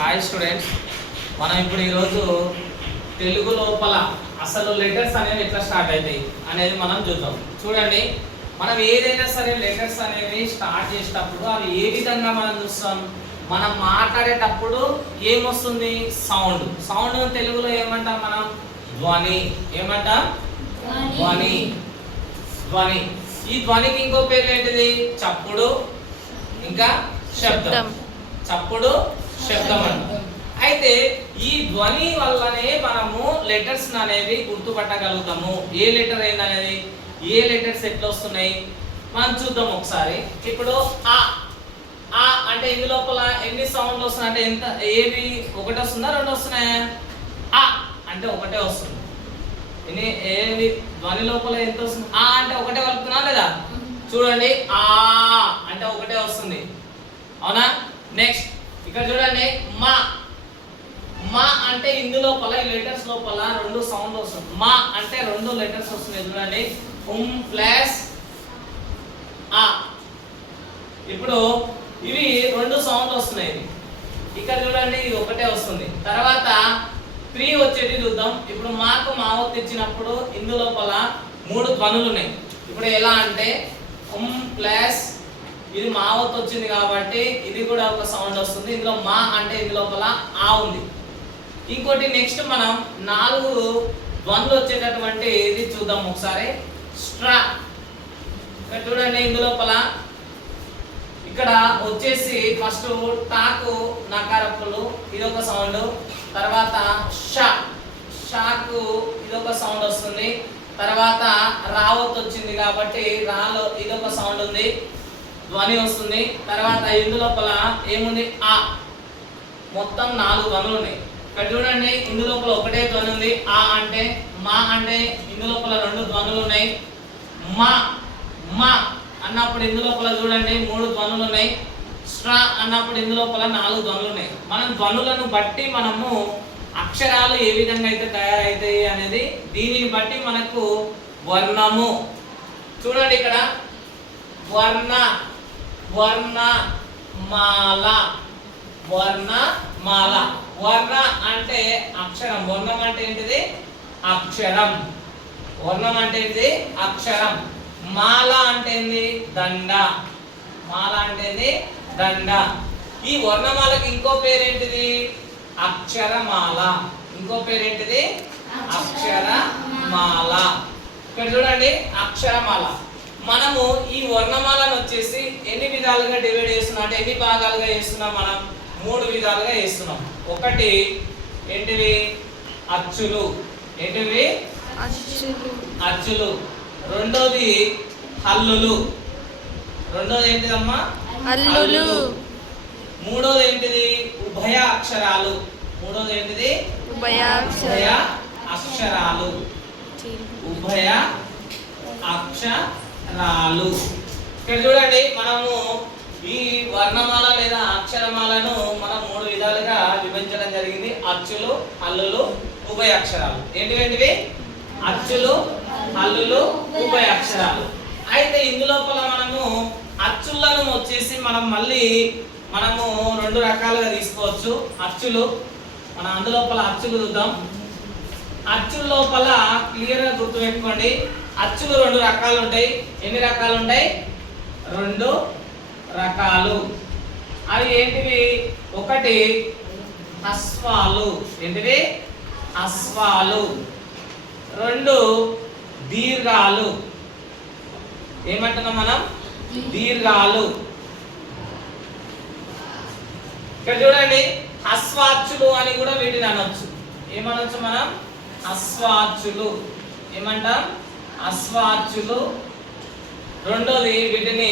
Hi students, మనం ఇప్పుడు ఈరోజు తెలుగు లోపల అసలు లెటర్స్ అనేవి ఎట్లా స్టార్ట్ అవుతాయి అనేది మనం చూద్దాం. చూడండి, మనం ఏదైనా సరే లెటర్స్ అనేవి స్టార్ట్ చేసేటప్పుడు అవి ఏ విధంగా మనం చూస్తాం. మనం మాట్లాడేటప్పుడు ఏమొస్తుంది? సౌండ్. సౌండ్ తెలుగులో ఏమంటాం మనం? ధ్వని. ఏమంటాం? ధ్వని. ధ్వని. ఈ ధ్వనికి ఇంకో పేరు ఏంటిది? చప్పుడు, ఇంకా శబ్దం. చప్పుడు, శబ్దం అంటాం. అయితే ఈ ధ్వని వల్లనే మనము లెటర్స్ అనేవి గుర్తుపట్టగలుగుతాము. ఏ లెటర్ ఏందనేది, ఏ లెటర్స్ ఎట్లా వస్తున్నాయి మనం చూద్దాం ఒకసారి. ఇప్పుడు ఆ ఆ అంటే ఇందు లోపల ఎన్ని సౌండ్లు వస్తున్నాయి అంటే ఎంత? ఏవి? ఒకటి వస్తుందా, రెండు వస్తున్నాయా? ఆ అంటే ఒకటే వస్తుంది. ఎన్ని ఏవి ధ్వని లోపల ఎంత వస్తుంది? ఆ అంటే ఒకటే కలుపుతున్నా లేదా? చూడండి, ఆ అంటే ఒకటే వస్తుంది, అవునా? నెక్స్ట్ ఇక్కడ చూడండి, మా. మా అంటే ఇందు లోపల ఈ లెటర్స్ లోపల రెండు సౌండ్ వస్తుంది. మా అంటే రెండు లెటర్స్ వస్తున్నాయి. చూడండి, ప్లస్ ఆ. ఇప్పుడు ఇవి రెండు సౌండ్ వస్తున్నాయి. ఇక్కడ చూడండి, ఇది ఒకటే వస్తుంది. తర్వాత 3 వచ్చేది చూద్దాం. ఇప్పుడు మాకు మావత్ ఇచ్చినప్పుడు ఇందు లోపల 3 ధ్వనులు ఉన్నాయి. ఇప్పుడు ఎలా అంటే ప్లస్ ఇది మావత్ వచ్చింది కాబట్టి ఇది కూడా ఒక సౌండ్ వస్తుంది. ఇందులో మా అంటే ఇందు లోపల ఆ ఉంది. ఇంకోటి నెక్స్ట్ మనం 4 ధ్వనులు వచ్చేటటువంటి ఇది చూద్దాం ఒకసారి. స్ట్రా. ఇక్కడ చూడండి, ఇందు లోపల ఇక్కడ వచ్చేసి ఫస్ట్ టాకు నకారపులు ఇది ఒక సౌండ్. తర్వాత షా. షాకు ఇది ఒక సౌండ్ వస్తుంది. తర్వాత రావత్ వచ్చింది కాబట్టి రాలో ఇది ఒక సౌండ్ ఉంది, ధ్వని వస్తుంది. తర్వాత ఇందు లోపల ఏముంది? ఆ. మొత్తం 4 ధ్వనులు ఉన్నాయి. ఇక్కడ చూడండి, ఇందు లోపల ఒకటే ధ్వని ఉంది ఆ అంటే. మా అంటే ఇందు లోపల 2 ధ్వనులు ఉన్నాయి. మా మా అన్నప్పుడు ఇందు లోపల చూడండి 3 ధ్వనులు ఉన్నాయి. స్ట్రా అన్నప్పుడు ఇందు లోపల 4 ధ్వనులు ఉన్నాయి. మనం ధ్వనులను బట్టి మనము అక్షరాలు ఏ విధంగా అయితే తయారైతాయి అనేది దీనిని బట్టి మనకు వర్ణము. చూడండి ఇక్కడ వర్ణ, వర్ణ మాల, వర్ణ మాల. వర్ణ అంటే అక్షరం, వర్ణం అంటే ఏంటిది? అక్షరం. వర్ణం అంటే ఏంటిది? అక్షరం. మాల అంటే ఏంది? దండ. మాల అంటే ఏంది? దండ. ఈ వర్ణమాలకి ఇంకో పేరు ఏంటిది? అక్షరమాల. ఇంకో పేరు ఏంటిది? అక్షరమాల. ఇక్కడ చూడండి, అక్షరమాల. మనము ఈ వర్ణమాలను వచ్చేసి ఎన్ని విధాలుగా డివైడ్ చేస్తున్నాం అంటే ఎన్ని భాగాలుగా చేస్తున్నాం? మనం 3 విధాలుగా చేస్తున్నాం. ఒకటి ఏంటివి? అచ్చులు. ఏంటివి? అచ్చులు. రెండోది హల్లులు. రెండోది ఏంటిదమ్మా? హల్లులు. మూడోది ఏంటిది? ఉభయ అక్షరాలు. మూడోది ఏంటిది? ఉభయ అక్షరాలు. ఉభయ అక్షరాలు. ఇక్కడ చూడండి, మనము ఈ వర్ణమాల లేదా అక్షరమాలను మనం 3 విధాలుగా విభజించడం జరిగింది. అచ్చులు, హల్లులు, ఉభయ అక్షరాలు. ఏంటివి? అచ్చులు, హల్లులు, ఉభయ అక్షరాలు. అయితే ఇందులోపల మనము అచ్చులను వచ్చేసి మనం మళ్ళీ మనము 2 రకాలుగా తీసుకోవచ్చు. అచ్చులు మనం అందులోపల అచ్చులు చూద్దాం. అచ్చుల లోపల క్లియర్ గా గుర్తుపెట్టుకోండి, అచ్చులు 2 రకాలు ఉంటాయి. ఎన్ని రకాలు ఉంటాయి? 2 రకాలు. అవి ఏంటివి? ఒకటి అశ్వాలు. ఏంటివి? అశ్వాలు. 2 దీర్ఘాలు. ఏమంటున్నాం మనం? దీర్ఘాలు. ఇక్కడ చూడండి, అశ్వాచులు అని కూడా వీటిని అనొచ్చు. ఏమనొచ్చు మనం? అశ్వాచులు. ఏమంటాం? అశ్వాచులు. రెండోది వీటిని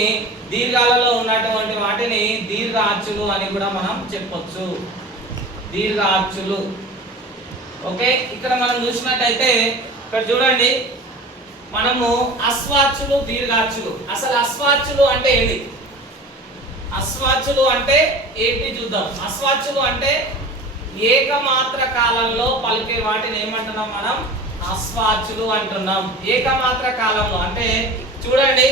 దీర్ఘాలలో ఉన్నటువంటి వాటిని దీర్ఘాచులు అని కూడా మనం చెప్పొచ్చు. దీర్ఘాచులు. ఓకే, ఇక్కడ మనం చూసినట్టయితే ఇక్కడ చూడండి, మనము అశ్వాచులు, దీర్ఘాచులు. అసలు అశ్వాచులు అంటే ఏంటి? అశ్వాచులు అంటే ఏంటి చూద్దాం. అశ్వాచులు అంటే ఏకమాత్ర కాలంలో పలికే వాటిని ఏమంటున్నాం మనం? అశ్వాచులు అంటున్నాం. ఏకమాత్ర కాలంలో అంటే చూడండి,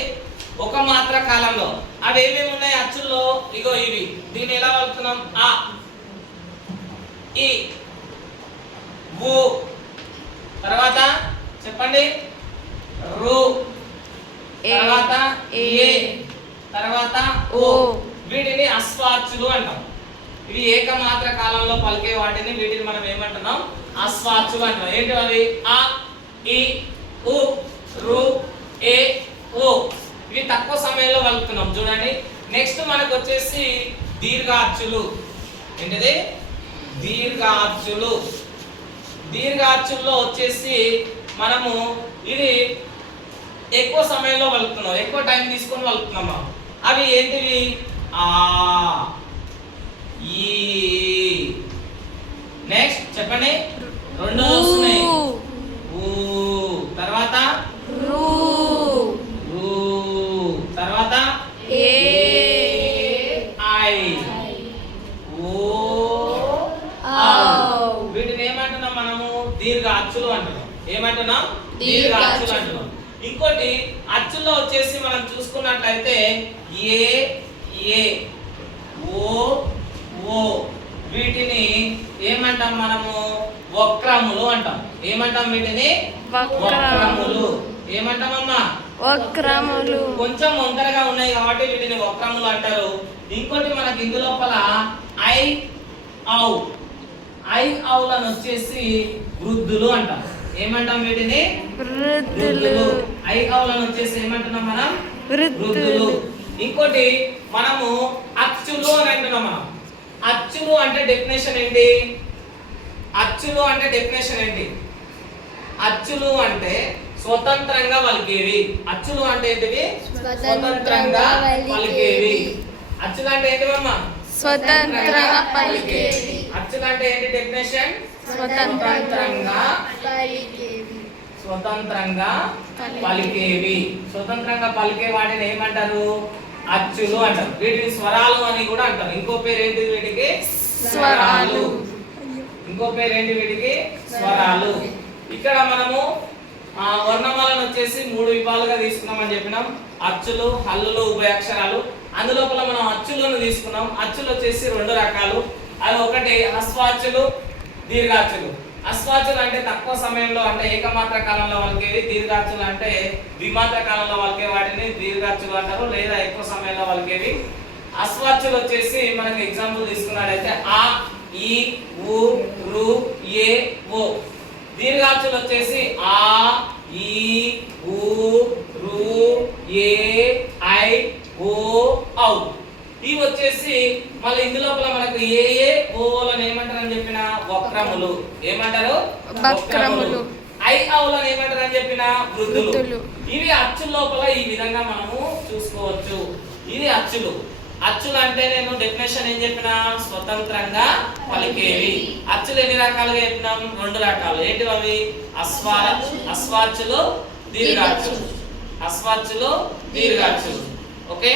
ఒక మాత్ర కాలంలో అవి ఏమేమి ఉన్నాయి అచ్చుల్లో? ఇగో ఇవి. దీన్ని ఎలా పలుకుతున్నాం? ఆ. ఈ ఊ తర్వాత చెప్పండి రు తర్వాత ఏ తర్వాత ఓ వీటిని అశ్వాచులు అంటాం. ఇవి ఏకమాత్ర కాలంలో పలికే వాటిని వీటిని మనం ఏమంటున్నాం అశ్వాచులు అంటాం. ఏంటి అవి ఆ ఈ ఉ రు ఏ ఓ ఇవి తక్కువ సమయంలో పలుకుతున్నాం చూడండి. నెక్స్ట్ మనకు వచ్చేసి దీర్ఘాచులు. ఏంటిది దీర్ఘాచులు. దీర్ఘాచుల్లో వచ్చేసి మనము ఇది ఎక్కువ సమయంలో పలుకుతున్నాం, ఎక్కువ టైం తీసుకొని పలుకుతున్నాం. అవి ఏంటివి ఆ ఈ నెక్స్ట్ చెప్పండి రెండు వస్తున్నాయి ఊ తర్వాత రు రు తర్వాత ఏ ఐ ఓ ఔ వీటిని ఏమంటున్నాం మనము దీర్ఘ అచ్చులు అంటున్నాం. ఏమంటున్నాం దీర్ఘ అచ్చులు అంటున్నాం. ఇంకోటి అచ్చుల్లో వచ్చేసి మనం చూసుకున్నట్లయితే ఏ ఏ ఓ ఓ వీటిని ఏమంటాం మనము వక్రములు అంటాం. ఏమంటాం వీటిని వక్రములు. ఏమంటామమ్మా వక్రములు. కొంచెం వంకరగా ఉన్నాయి కాబట్టి వీటిని వక్రములు అంటారు. ఇంకోటి మనకి ఇందు లోపల ఐ ఔ ఐ ఔలను వచ్చేసి వృద్ధులు అంటాం. ఏమంటాం వీటిని వృద్ధులు. ఐ ఔలను వచ్చేసి ఏమంటున్నాం మనం వృద్ధులు. ఇంకోటి మనము అచ్చులు అని అంటున్నాం. మనం అచ్చులు అంటే డెఫినేషన్ ఏంటి? అచ్చులు అంటే డెఫినేషన్ ఏంటి? అచ్చులు అంటే స్వతంత్రంగా పలికేవి. అచ్చులు అంటే ఏంటివి? స్వతంత్రంగా పలికేవి. అచ్చులు అంటే ఏంటివమ్మా? స్వతంత్రంగా పలికేవి. అచ్చులు అంటే ఏంటి డెఫినేషన్? స్వతంత్రంగా స్వతంత్రంగా పలికేవి. స్వతంత్రంగా పలికే వాటిని ఏమంటారు? అచ్చులు అంటారు. వీటిని స్వరాలు అని కూడా అంటారు. ఇంకో పేరు ఏంటి వీటికి? స్వరాలు. ఇంకో పేరు ఏంటి వీటికి? స్వరాలు. ఇక్కడ మనము వర్ణమాలను వచ్చేసి 3 విభాగాలుగా తీసుకున్నామని చెప్పినాం. అచ్చులు, హల్లులు, ఉభయాక్షరాలు. అందులోపల మనం అచ్చులను తీసుకున్నాం. అచ్చులు వచ్చేసి 2 రకాలు. అవి ఒకటి అశ్వాచులు, దీర్ఘాచులు. అశ్వాచులు అంటే తక్కువ సమయంలో అంటే ఏకమాత్ర కాలంలో పలికేవి. దీర్ఘాచులు అంటే ద్విమాత్ర కాలంలో పలికే వాటిని దీర్ఘాచులు అంటారు, లేదా ఎక్కువ సమయంలో పలికేవి. అశ్వాచులు వచ్చేసి మనకి ఎగ్జాంపుల్ తీసుకున్నట్లయితే ఆ ఈ ఉ రు ఏ ఓ. దీర్ఘాచులు వచ్చేసి ఆ ఈ ఉ రు ఏ ఐ ఓ ఔ. ఇవి వచ్చేసి మళ్ళీ ఇందులోపల మనకు ఏ ఏ ఓలను ఏమంటారు అని చెప్పిన వక్రములు. ఏమంటారు? వక్రములు. ఐ ఔలను ఏమంటారు అని చెప్పిన వృద్ధులు. ఇవి అచ్చుల లోపల ఈ విధంగా మనము చూసుకోవచ్చు. ఇది అచ్చులు. అచ్చులు అంటే నేను డెఫినేషన్ ఏం చెప్పినా స్వతంత్రంగా పలికేవి. అచ్చులు ఎన్ని రకాలుగా చెప్పినాం? 2 రకాలు. ఏంటివి అవి? అశ్వాచులు, దీర్ఘాచులు. అశ్వాచులు, దీర్ఘాచులు. ఓకే.